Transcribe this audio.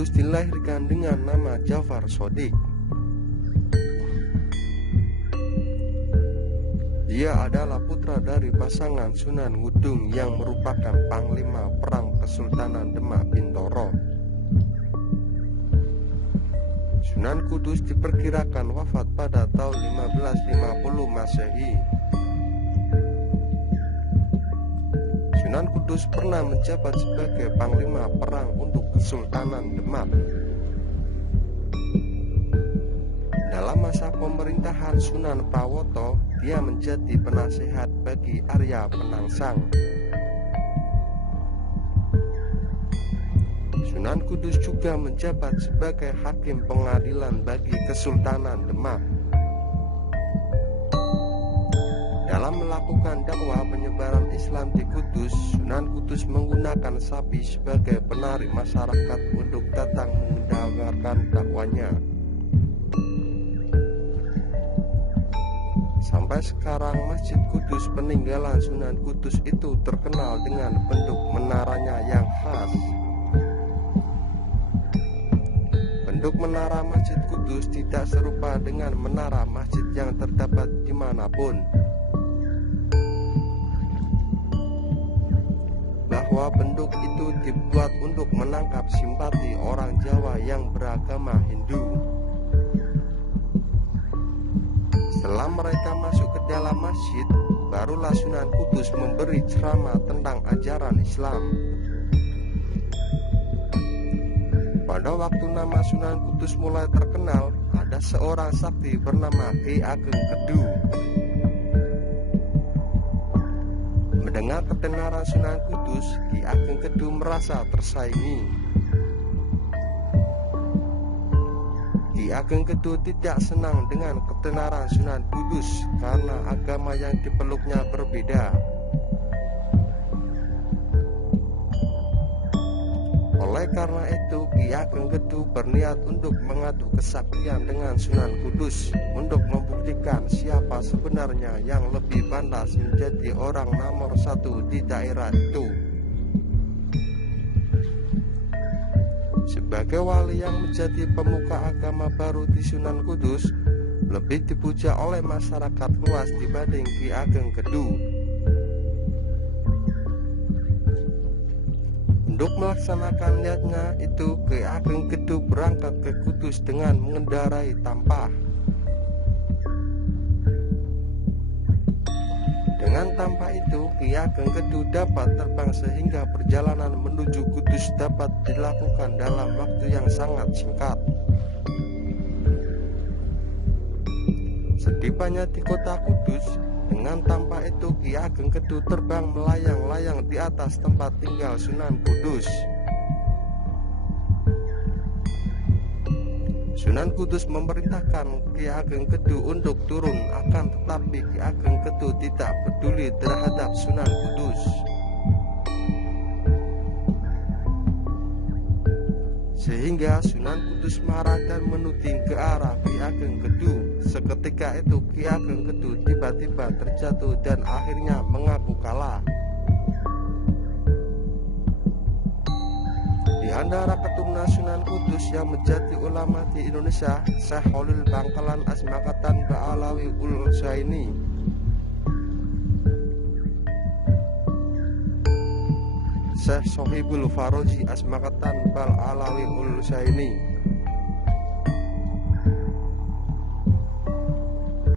Kudus dilahirkan dengan nama Ja'far Shadiq. Dia adalah putra dari pasangan Sunan Ngudung yang merupakan panglima perang Kesultanan Demak Bintoro. Sunan Kudus diperkirakan wafat pada tahun 1550 Masehi. Sunan Kudus pernah menjabat sebagai panglima perang untuk Kesultanan Demak. Dalam masa pemerintahan Sunan Prawoto, dia menjadi penasehat bagi Arya Penangsang. Sunan Kudus juga menjabat sebagai hakim pengadilan bagi Kesultanan Demak. Dalam melakukan dakwah penyebaran Islam di Kudus, Sunan Kudus menggunakan sapi sebagai penarik masyarakat untuk datang mendengarkan dakwanya. Sampai sekarang Masjid Kudus peninggalan Sunan Kudus itu terkenal dengan bentuk menaranya yang khas. Bentuk menara Masjid Kudus tidak serupa dengan menara masjid yang terdapat dimanapun. Bahwa bentuk itu dibuat untuk menangkap simpati orang Jawa yang beragama Hindu. Setelah mereka masuk ke dalam masjid, barulah Sunan Kudus memberi ceramah tentang ajaran Islam. Pada waktu nama Sunan Kudus mulai terkenal, ada seorang sakti bernama Ki Ageng Kedu. Mendengar ketenaran Sunan Kudus, Ki Ageng Kedu merasa tersaingi. Ki Ageng Kedu tidak senang dengan ketenaran Sunan Kudus karena agama yang dipeluknya berbeda. Oleh karena itu, Ki Ageng Kedu berniat untuk mengadu kesaktian dengan Sunan Kudus untuk membuktikan siapa sebenarnya yang lebih pantas menjadi orang nomor satu di daerah itu. Sebagai wali yang menjadi pemuka agama baru di Sunan Kudus, lebih dipuja oleh masyarakat luas dibanding Ki Ageng Kedu. Untuk melaksanakan niatnya itu, Ki Ageng Kedu berangkat ke Kudus dengan mengendarai tampah. Dengan tampah itu, Ki Ageng Kedu dapat terbang sehingga perjalanan menuju Kudus dapat dilakukan dalam waktu yang sangat singkat. Setibanya di kota Kudus, dengan tampah itu Ki Ageng Kedu terbang melayang-layang di atas tempat tinggal Sunan Kudus. Sunan Kudus memerintahkan Ki Ageng Kedu untuk turun, akan tetapi Ki Ageng Kedu tidak peduli terhadap Sunan Kudus. Sehingga Sunan Kudus marah dan menuding ke arah Ki Ageng Kedu. Seketika itu Ki Ageng Kedu tiba-tiba terjatuh dan akhirnya mengaku kalah. Di antara keturunan Sunan Kudus yang menjadi ulama di Indonesia, Syekh Khalil Bangkalan Asmakatan Ba'alawi Ul-Husaini, Syekh Sohibul Faroji Asmakatan Ba'alawi Ul-Husaini,